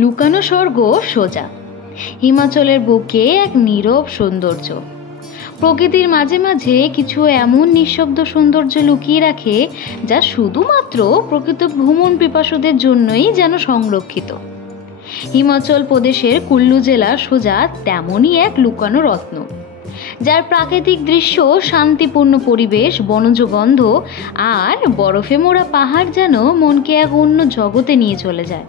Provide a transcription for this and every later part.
লুকানো স্বর্গ সোজা। হিমাচলের বুকে এক নীরব সৌন্দর্য। প্রকৃতির মাঝে মাঝে কিছু এমন নিঃশব্দ সৌন্দর্য লুকিয়ে রাখে যা শুধুমাত্র প্রকৃত ভ্রমণ পিপাসুদের জন্যই যেন সংরক্ষিত। হিমাচল প্রদেশের কুল্লু জেলা সোজা তেমনই এক লুকানো রত্ন, যার প্রাকৃতিক দৃশ্য, শান্তিপূর্ণ পরিবেশ, বনজ গন্ধ আর বরফে মোড়া পাহাড় যেন মনকে এক অন্য জগতে নিয়ে চলে যায়।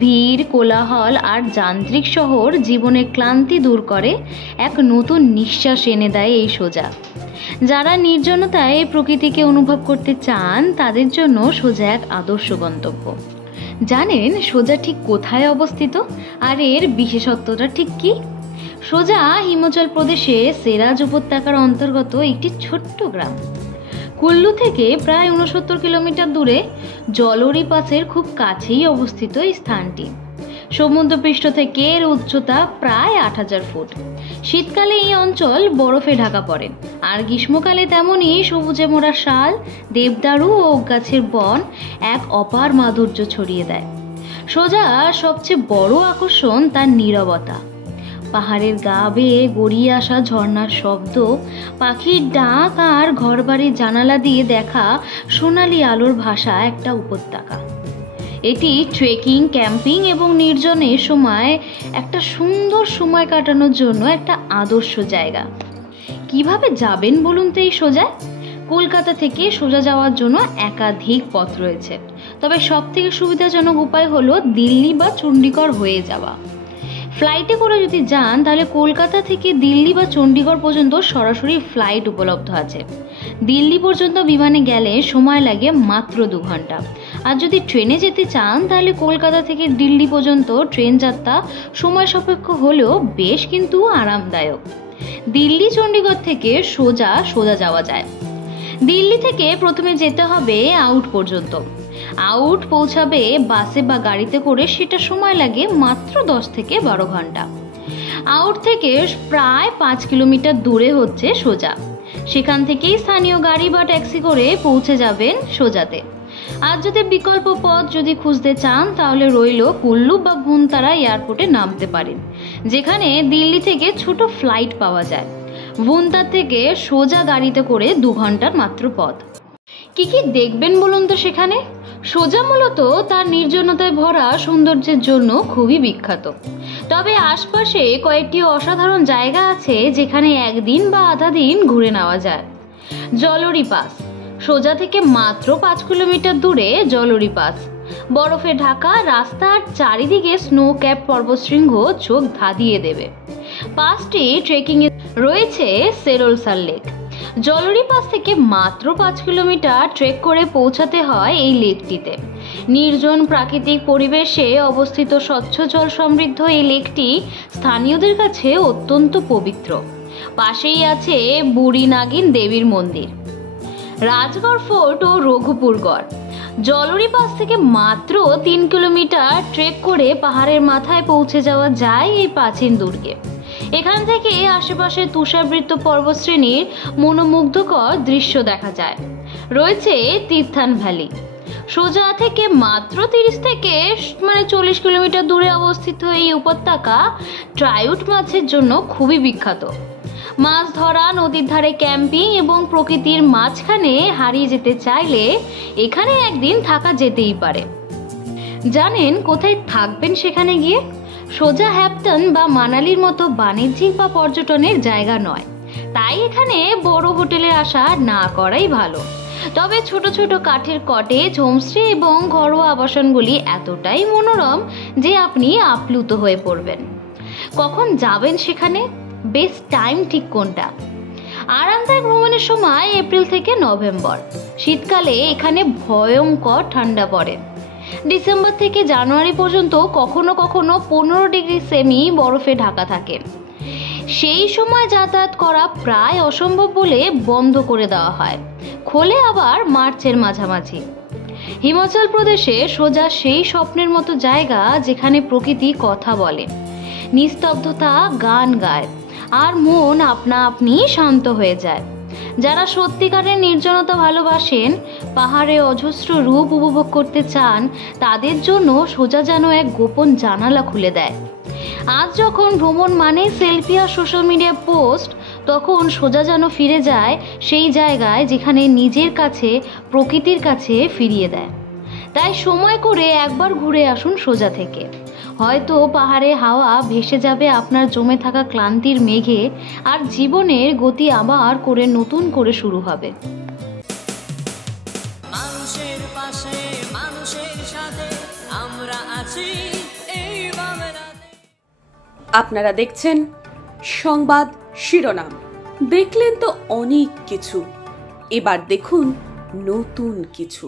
ভিড়, কোলাহল আর যান্ত্রিক শহর জীবনের ক্লান্তি দূর করে, এক নতুন নিঃশ্বাস এনে দেয় এই সোজা। যারা নির্জনতায় প্রকৃতিকে অনুভব করতে চান তাদের জন্য সোজা এক আদর্শ গন্তব্য। জানেন সোজা ঠিক কোথায় অবস্থিত আর এর বিশেষত্বটা ঠিক কি? সোজা হিমাচল প্রদেশে সেরাজ উপত্যকার অন্তর্গত একটি ছোট্ট গ্রাম। কুল্লু থেকে প্রায় 69 কিলোমিটার দূরে জলৌরি পাসের খুব কাছেই অবস্থিত এই স্থানটি। সমুদ্রপৃষ্ঠ থেকে এর উচ্চতা প্রায় 8000 ফুট। শীতকালে এই অঞ্চল বরফে ঢাকা পড়ে, আর গ্রীষ্মকালে তেমনই সবুজে মোড়া শাল, দেবদারু ও গাছের বন এক অপার মাধুর্য ছড়িয়ে দেয়। সোজা সবচেয়ে বড় আকর্ষণ তার নীরবতা। পাহাড়ের গা বেয়ে গড়িয়ে আসা ঝর্ণার শব্দ, পাখির ডাক আর ঘরবাড়ির জানালা দিয়ে দেখা সোনালি আলোর ভাষা একটা উপত্যকা। এটি ট্রেকিং, ক্যাম্পিং এবং নির্জনের সময় একটা সুন্দর সময় কাটানোর জন্য একটা আদর্শ জায়গা। কিভাবে যাবেন বলুন তো এই সোজা? কলকাতা থেকে সোজা যাওয়ার জন্য একাধিক পথ রয়েছে, তবে সব থেকে সুবিধাজনক উপায় হলো দিল্লি বা চণ্ডীগড় হয়ে যাওয়া। ফ্লাইটে করে যদি যান তাহলে কলকাতা থেকে দিল্লি বা চণ্ডীগড় পর্যন্ত সরাসরি ফ্লাইট উপলব্ধ আছে। দিল্লি পর্যন্ত বিমানে গেলে সময় লাগে মাত্র 2 ঘন্টা। আর যদি ট্রেনে যেতে চান তাহলে কলকাতা থেকে দিল্লি পর্যন্ত ট্রেন যাত্রা সময় সাপেক্ষ হলেও বেশ কিন্তু আরামদায়ক। দিল্লি চণ্ডীগড় থেকে সোজা যাওয়া যায়। দিল্লি থেকে প্রথমে যেতে হবে আউট পর্যন্ত। আউট পৌঁছাবে বাসে বা গাড়িতে করে, সেটা সময় লাগে মাত্র 10 থেকে 12 ঘন্টা। আউট থেকে প্রায় 5 কিলোমিটার দূরে হচ্ছে সোজা। সেখান থেকেই স্থানীয় গাড়ি বা ট্যাক্সি করে পৌঁছে যাবেন সোজাতে। আর যদি বিকল্প পথ খুঁজতে চান তাহলে রইল কুল্লু বা ভুন্তারা এয়ারপোর্টে নামতে পারেন, যেখানে দিল্লি থেকে ছোট ফ্লাইট পাওয়া যায়। ভুন্তার থেকে সোজা গাড়িতে করে 2 ঘন্টার মাত্র পথ। কি কি দেখবেন বলুন তো সেখানে? সোজা মূলত তার নির্জনতায় ভরা সৌন্দর্যের জন্য খুবই বিখ্যাত, তবে আশপাশে কয়েকটি অসাধারণ জায়গা আছে যেখানে একদিন বা আধা দিন ঘুরে নেওয়া যায়। জলৌরি পাস, সোজা থেকে মাত্র 5 কিলোমিটার দূরে জলৌরি পাস। বরফে ঢাকা রাস্তা আর চারিদিকে স্নো ক্যাপ পর্বতশৃঙ্গ চোখ ধাঁধিয়ে দেবে। পাসটি ট্রেকিং এ রয়েছে সেরোলসার লেক। জলৌরি পাস থেকে মাত্র 5 কিলোমিটার ট্রেক করে পৌঁছাতে হয় এই লেকটিতে। নির্জন প্রাকৃতিক পরিবেশে অবস্থিত স্বচ্ছ জল সমৃদ্ধ এই লেকটি স্থানীয়দের কাছে অত্যন্ত পবিত্র। পাশেই আছে বুড়ি নাগিন দেবীর মন্দির, রাজগড় ফোর্ট ও রঘুপুরগড়। জলৌরি পাস থেকে মাত্র 3 কিলোমিটার ট্রেক করে পাহাড়ের মাথায় পৌঁছে যাওয়া যায় এই প্রাচীন দুর্গে। এখান থেকে আশেপাশে তুষারবৃত পর্বতশ্রেণীর মনোমুগ্ধকর দৃশ্য দেখা যায়। রয়েছে তীর্থান ভ্যালি। সোজা থেকে মাত্র 30 থেকে 40 কিলোমিটার দূরে অবস্থিত এই উপত্যকা ট্রাউট মাছের জন্য খুবই বিখ্যাত। মাছ ধরা, নদীর ধারে ক্যাম্পিং এবং প্রকৃতির মাঝখানে হারিয়ে যেতে চাইলে এখানে একদিন থাকা যেতেই পারে। জানেন কোথায় থাকবেন সেখানে গিয়ে? সোজা হ্যাপটন বা মানালির মতো বাণিজ্যিক বা পর্যটনের জায়গা নয়, তাই এখানে বড় হোটেলে আসা না করাই ভালো। তবে ছোট ছোট কাঠের কটেজ, হোমস্টে এবং ঘরোয়া আবাসনগুলি এতটাই মনোরম যে আপনি আপ্লুত হয়ে পড়বেন। কখন যাবেন সেখানে? বেস্ট টাইম ঠিক কোনটা? আরামদায়ক ভ্রমণের সময় এপ্রিল থেকে নভেম্বর। শীতকালে এখানে ভয়ঙ্কর ঠান্ডা পড়ে। ডিসেম্বর থেকে জানুয়ারি পর্যন্ত কখনো কখনো 15 ডিগ্রি সেমি বরফে ঢাকা থাকে। সেই সময় যাতায়াত করা প্রায় অসম্ভব বলে বন্ধ করে দেওয়া হয়, খোলে আবার মার্চের মাঝামাঝি। হিমাচল প্রদেশে সোজা সেই স্বপ্নের মতো জায়গা যেখানে প্রকৃতি কথা বলে, নিস্তব্ধতা গান গায় আর মন আপনা আপনি শান্ত হয়ে যায়। যারা সত্যিকারের নির্জনতা ভালোবাসেন, পাহাড়ে অজস্র রূপ উপভোগ করতে চান, তাদের জন্য সোজা যেন এক গোপন জানালা খুলে দেয়। আজ যখন ভ্রমণ মানে সেলফি আর সোশ্যাল মিডিয়া পোস্ট, তখন সোজা যেন ফিরে যায় সেই জায়গায় যেখানে নিজের কাছে, প্রকৃতির কাছে ফিরিয়ে দেয়। তাই সময় করে একবার ঘুরে আসুন সোজা থেকে। হয়তো পাহাড়ে হাওয়া ভেসে যাবে আপনার জমে থাকা ক্লান্তির মেঘে, আর জীবনের গতি আবার করে নতুন করে শুরু হবে। মানুষের পাশে, মানুষের সাথে আমরা আছি এই বাংলাতে। আপনারা দেখছেন সংবাদ শিরোনাম। দেখলেন তো অনেক কিছু, এবার দেখুন নতুন কিছু।